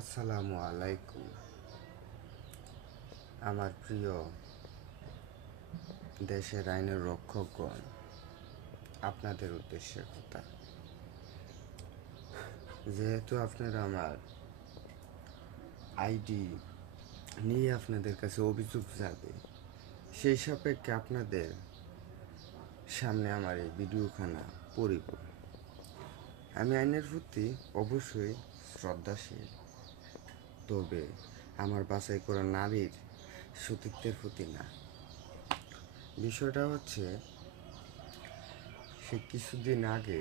আসসালামু আলাইকুম। আমার প্রিয় দেশের আইনের রক্ষকগণ, আপনাদের উদ্দেশ্যে কথা। যেহেতু আপনারা আমার আইডি নিয়ে আপনাদের কাছে অভিযোগ যাবে, সেই সাপেক্ষে আপনাদের সামনে আমার এই ভিডিওখানা পড়িব। আমি আইনের প্রতি অবশ্যই শ্রদ্ধাশীল, তবে আমার বাছাই করা নারীর সতীত্বের প্রতি না। বিষয়টা হচ্ছে, সে কিছুদিন আগে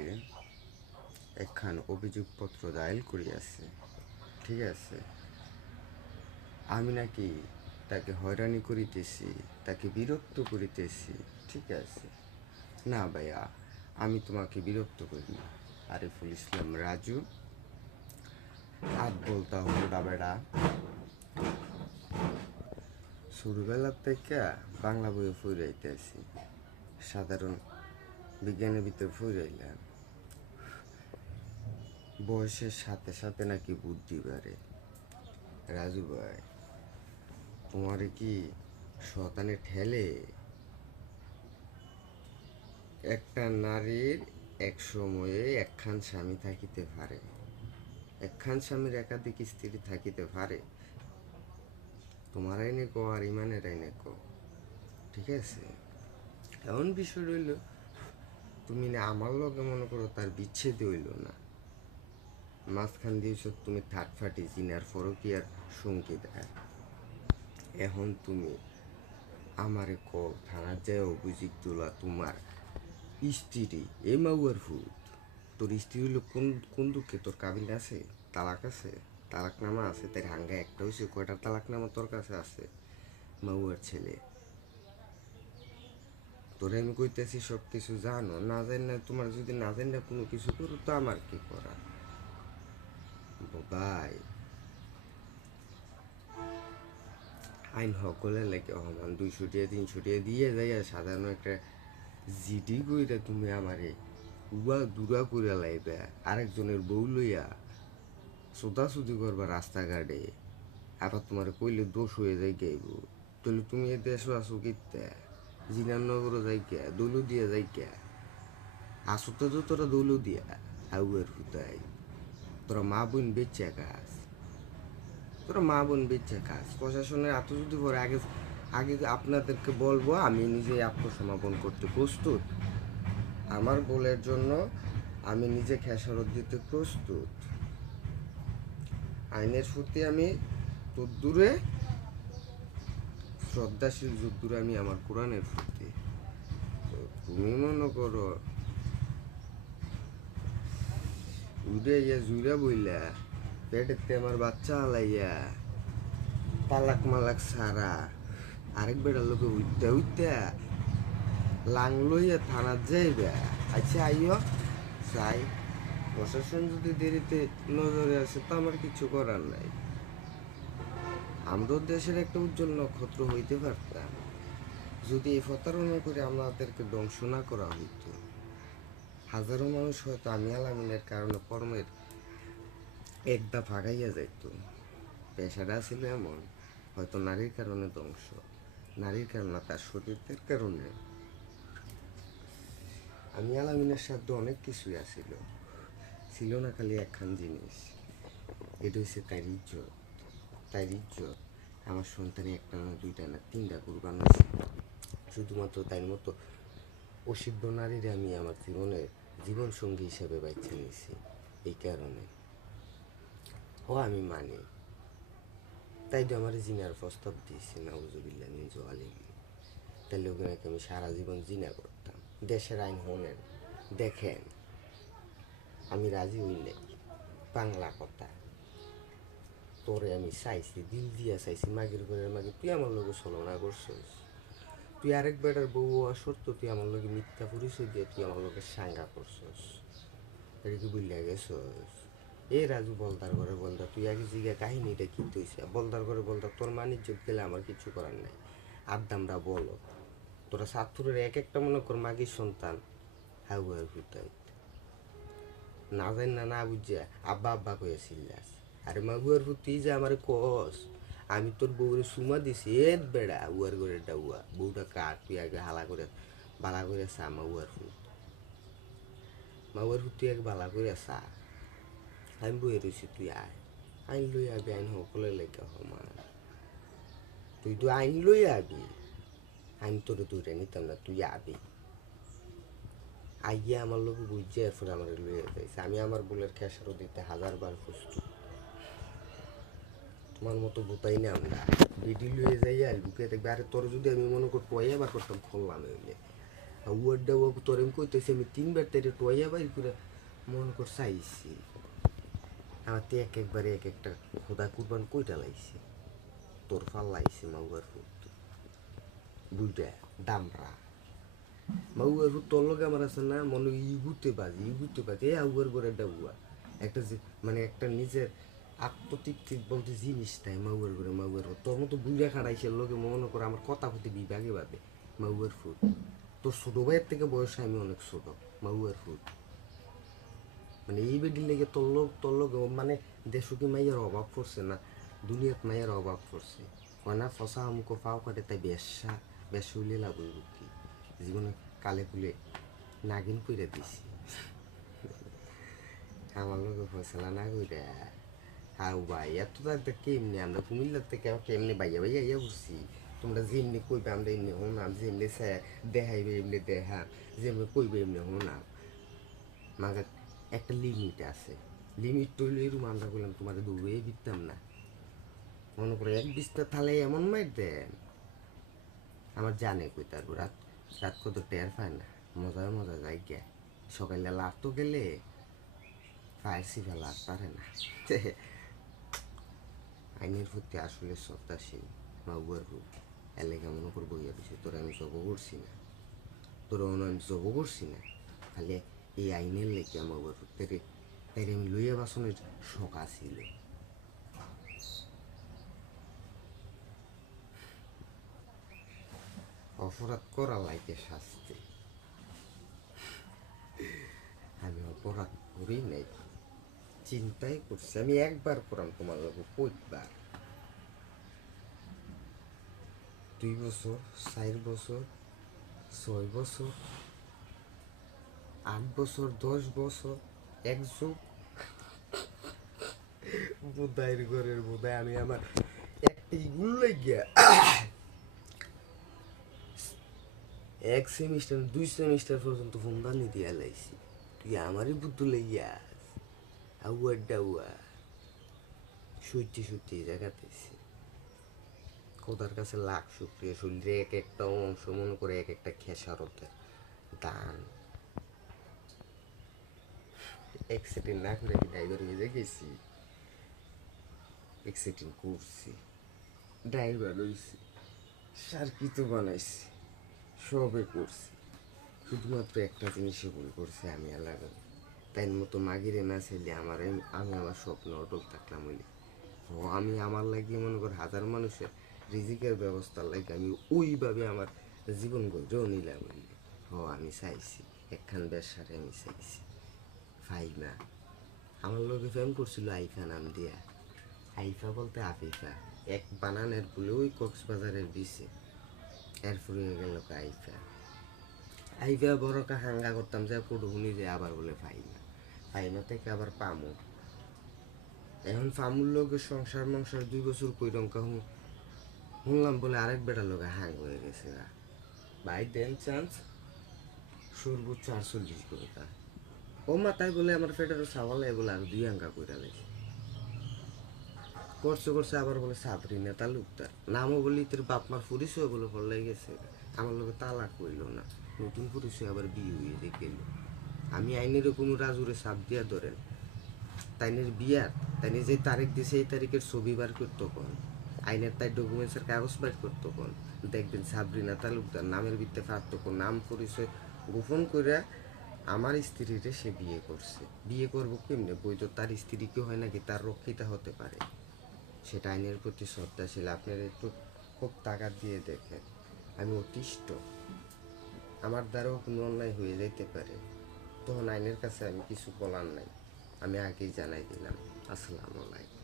একখান অভিযোগপত্র দায়ের করিয়াছে, ঠিক আছে? আমি নাকি তাকে হয়রানি করিতেছি, তাকে বিরক্ত করিতেছি, ঠিক আছে? না ভাইয়া, আমি তোমাকে বিরক্ত করি না। আরিফুল ইসলাম রাজু, আজ বলতা হুডা বেড়া, ছোটবেলার থেকে বাংলা বইয়ে ফুরাইতেছি, সাধারণ বিজ্ঞানের ভিতরে ফুরাইলাম। বয়সের সাথে সাথে নাকি বুদ্ধি বাড়ে। রাজু ভাই, তোমার কি শতানে ঠেলে? একটা নারীর এক সময়ে একখান স্বামী থাকিতে পারে, একখান স্বামীর একাধিক স্ত্রী থাকিতে পারে। তোমার আইনে কো আর ইমানের আইনে কো, ঠিক আছে? এমন বিষয় রইল, তুমি না আমার লগে মনে করো তার বিচ্ছেদ হইল না, মাঝখান দিয়েছ তুমি থার্ড পার্টি জিনার ফরকিয়ার সংকেত। এখন তুমি আমারে কো থানার যায় অভিযোগ তোলা তোমার স্ত্রী এ মাউয়ার ফুট। তোর স্ত্রী হইলো কোন কোন দুঃখে? তোর কাবিল আছে? তালাক আছে? তালাকনামা আছে? তার হাঙ্গা একটা হয়েছে, কয়টা তালাকনামা তোর কাছে আছে? মাউয়ার ছেলে, তোরে আমি কইতেছি সব কিছু জানো, না জানি না। তোমার যদি না জানি না কোনো কিছু করো তো আমার কি করা? ভাই, আইন সকলের লাগে অহমান 200 টাকা 300 টাকা দিয়ে যাই, আর সাধারণ একটা জিডি কইরা তুমি আমারে উবা দূরা কইরা লাইবে আরেকজনের বউ লইয়া সোদাসুদি করবা রাস্তাঘাটে, আবার তোমার কইলে দোষ হয়ে যাই গাইব। তাহলে তুমি এ দেশও আসো কিত্তা? জিনানগরও যাই কে, দৌলু দিয়া যাই কে? আসো তো তোরা দৌলু দিয়া আউয়ের হুতাই। তোরা মা বোন বেচে খাস, তোরা মা বোন বেচে খাস। প্রশাসনের আত্মযুদ্ধ করে আগে আগে আপনাদেরকে বলবো, আমি নিজে আত্মসমর্পণ করতে প্রস্তুত। আমার গোলের জন্য আমি নিজে খেসারত দিতে প্রস্তুত। আইনের প্রতি আমি তদ্দূরে শ্রদ্ধাশীল, যদ্দূরে আমি আমার কোরআনের প্রতি। তো তুমি মনে করো উড়ে ইয়া জুড়া বইলা পেটেতে আমার বাচ্চা হালাইয়া তালাক মালাক সারা আরেক বেটার লোকে উঠতে উঠতে লাং লইয়া থানার যাইবে। আচ্ছা আইও চাই, প্রশাসন যদি দেরিতে নজরে আসে তো আমার কিছু করার নাই। আমরাও দেশের একটা উজ্জ্বল নক্ষত্র হইতে পারতাম যদি এই প্রতারণা করে আমাদেরকে ধ্বংস না করা হইতো। হাজারো মানুষ হয়তো আমি আলামিনের কারণে কর্মের একদা ফাগাইয়া যাইত। পেশাটা ছিল এমন, হয়তো নারীর কারণে ধ্বংস, নারীর কারণে তার শরীরের কারণে। আমি আলামিনের সাথে অনেক কিছুই আসিল, ছিল না খালি একখান জিনিস, এটা হচ্ছে তার ইজ্জত। তার ইজ্জত। আমার সন্তানে একটা না দুইটা না তিনটা কুরবান হয়েছে, শুধুমাত্র তাই মতো অসিদ্ধ নারীরে আমি আমার জীবনের জীবনসঙ্গী হিসেবে বাচ্চা নিয়েছি। এই কারণে ও আমি মানি, তাই তো আমার জিনার প্রস্তাব দিয়েছে নাউজুবিল্লাহ মিন জালিম। তাহলে ওখানে আমি সারা জীবন জিনা করতাম। দেশের আইন হলেন, দেখেন আমি রাজি হই নাই, বাংলা কথা। তোরে আমি চাইছি, দিল দিয়া চাইছি, মাগির করে মাগি তুই আমার লোক ছলনা করছিস। তুই আরেক বেটার বউ হওয়া সত্য তুই আমার লোকে মিথ্যা পরিচয় দিয়ে তুই আমার লোকের সাঙ্গা করছস। এটা কি বুঝলিয়া গেছস? এ রাজু বলদার করে বলদা, তুই আগে জিগা কাহিনীটা কি তুইছে বলদার করে বলদা, তোর মানিজ্য গেলে আমার কিছু করার নাই। আদামরা বলো, তোরা ছাত্রের এক একটা মনে কর মাগির সন্তান হাউয়ার হুতাই, না জানি না না বুঝিয়া আব্বা আব্বা কয়ে চিল্লাস। আরে মা উয়ার তুই যে আমার কস আমি তোর বউরে সুমা দিছি এ বেড়া উয়ার করে ডাউয়া বউটা কাট তুই আগে হালা করে বালা করে চা মা উয়ার তুই আগে বালা করে চা আমি বইয়ে রয়েছি তুই আয় আইন লই আবি আইন সকলে লেখা হমা তুই তো আইন লই আবি আইন তোর দূরে নিতাম না তুই আবি আইয়া আমার লোক বুঝছে এরপর আমার লইয়া যাইছে আমি আমার বলের খেসারও দিতে 1000বার প্রস্তুত তোমার মতো বোতাই না আমরা বিডি লইয়ে যাই আর বুকে দেখবে আরে তোর যদি আমি মনে কর টয়া বার করতাম খুললাম হইলে ওয়ার্ডটা ও তোর আমি কইতেছি আমি 3বার তাইরে টয়া বাইর করে মনে কর চাইছি আমার তো একবারে এক একটা খোদা কুরবান কইটা লাইছে তোর ফাল লাইছে মাউয়ার ফুট বুইটা দামরা মাউয়ার ফুট তোর লগে আমার আছে না মনে ইগুতে বাজে এ আউয়ার করে ডাউয়া একটা যে মানে একটা নিজের আত্মতৃপ্তি বলতে জিনিস তাই মাউয়ার করে তোর মতো বুইরা খাড়াইছে লোকে মনে করে আমার কথা হতে বিভাগে বাদে মাউয়ার ফুট তোর ছোট ভাইয়ের থেকে বয়সে আমি অনেক ছোট মাউয়ার ফুট মানে এই বেডির লেগে তোর লোক মানে দেশকে মাইয়ের অভাব পড়ছে না দুনিয়াত মাইয়ের অভাব পড়ছে কয়না ফসা আমুক পাও কাটে তাই বেশা উলে লাভ কি জীবনে কালে কুলে নাগিন কইরা দিছি আমার লোক ফসলা না কইরা হাউ ভাই এত তো কেমনি আমরা কুমিল্লার থেকে কেমনি বাইয়া ইয়া বুঝছি তোমরা যেমনি কইবে আমরা এমনি হোনাম যেমনি দেখাইবে এমনি দেখা যেমনি কইবে এমনি হোনাম মাগা একটা লিমিট আছে লিমিট তৈরি এরকম আমরা বললাম তোমার দৌড়ে দিতাম না মনে করে এক বিস্তার থালে এমন মার দেন আমার জানে কই তার রাত রাত কত টের পায় না মজা যায় গে সকালে লাগতো গেলে ফায়ারসি ফেলা পারে না আইনের প্রতি আসলে শ্রদ্ধাশীল মাউয়ার রূপ এলাকা মনে করবো ইয়া দিছে তোরা আমি জব করছি না আমি জব করছি না খালি এই আইনের লেগে আমার তাই আমি লইয়া বাসনের শখ আসিল অপরাধ করা লাগে শাস্তি আমি অপরাধ করি নাই চিন্তাই করছি আমি একবার করাম তোমার লোক 5বার 2 বছর 4 বছর 6 বছর 8 বছর 10 বছর 1 যুগ বোধাইয়ের ঘরের বোধায় আমি আমার একটা ইগুল লাগিয়া 1 সেমিস্টার 2 সেমিস্টার পর্যন্ত ফোনদানি দিয়া লাইছি তুই আমারই বুদ্ধ লইয়া আউয়া ডাউয়া সত্যি জায়গাতেছি খোদার কাছে লাখ শুক্রিয়া শরীরে এক একটা অংশ মনে করে এক একটা খেসারতে দান অ্যাক্সিডেন্ট না করে ড্রাইভার হয়ে গেছি অ্যাক্সিডেন্ট করছি ড্রাইভার হয়েছি সার্কিট বানাইছি সবে করছি শুধুমাত্র একটা জিনিসে ভুল করছে আমি আলাদা তাই মতো মাগিরে না চাইলে আমি আমার স্বপ্ন অটল থাকলাম বলি আমি আমার লাগিয়ে মনে কর 1000 মানুষের রিজিকের ব্যবস্থা লাগে আমি ওইভাবে আমার জীবন গড়েও নিলাম বলি আমি চাইছি একখান ব্যবসারে আমি চাইছি ফাইমা আমার লোকে ফেম করছিল আইফা নাম দিয়া আইফা বলতে আফিফা এক বানানের বলে ওই কক্সবাজারের বিচে এরপরে হয়ে গেল আইফা বড়কা হাঙ্গা করতাম যে পড়ুনি যে আবার বলে ফাইমা থেকে আবার পামু এখন ফামুর লোক সংসার 2 বছর কই রঙ্কা শুনলাম বলে আরেক বেটার লোক হাং হয়ে গেছে ভাই দেন চান্স সর্বোচ্চ 48 করে ও মাথায় বলে আমার ফেটারও সাওয়ালে বলে আর 2 আঙ্কা কইরা লেছে করছে আবার বলে সাবরিনা তালুকদার নামও বলি তোর বাপ মার পরিচয় বলে পড়লে গেছে আমার লোক তালাক হইল না নতুন পরিচয় আবার বিয়ে হয়ে গেল আমি আইনের কোনো রাজুরে সাপ দিয়া ধরেন তাইনের বিয়ার তাইনে যে তারিখ দিছে এই তারিখের ছবি বার করতো কোন আইনের তাই ডকুমেন্টসের কাগজ বার করতো কোন দেখবেন সাবরিনা তালুকদার নামের ভিত্তিতে পারতো কোন নাম পরিচয় গোপন করে আমার স্ত্রীরে সে বিয়ে করছে বিয়ে করবো কেমনে বৈধ তার স্ত্রী কি হয় নাকি তার রক্ষিতা হতে পারে সেটা আইনের প্রতি শ্রদ্ধাশীল আপনারা একটু খুব তাকাত দিয়ে দেখেন আমি অতিষ্ঠ আমার দ্বারাও কোনো অন্যায় হয়ে যেতে পারে তখন আইনের কাছে আমি কিছু বলার নাই আমি আগেই জানাই দিলাম আসসালামু আলাইকুম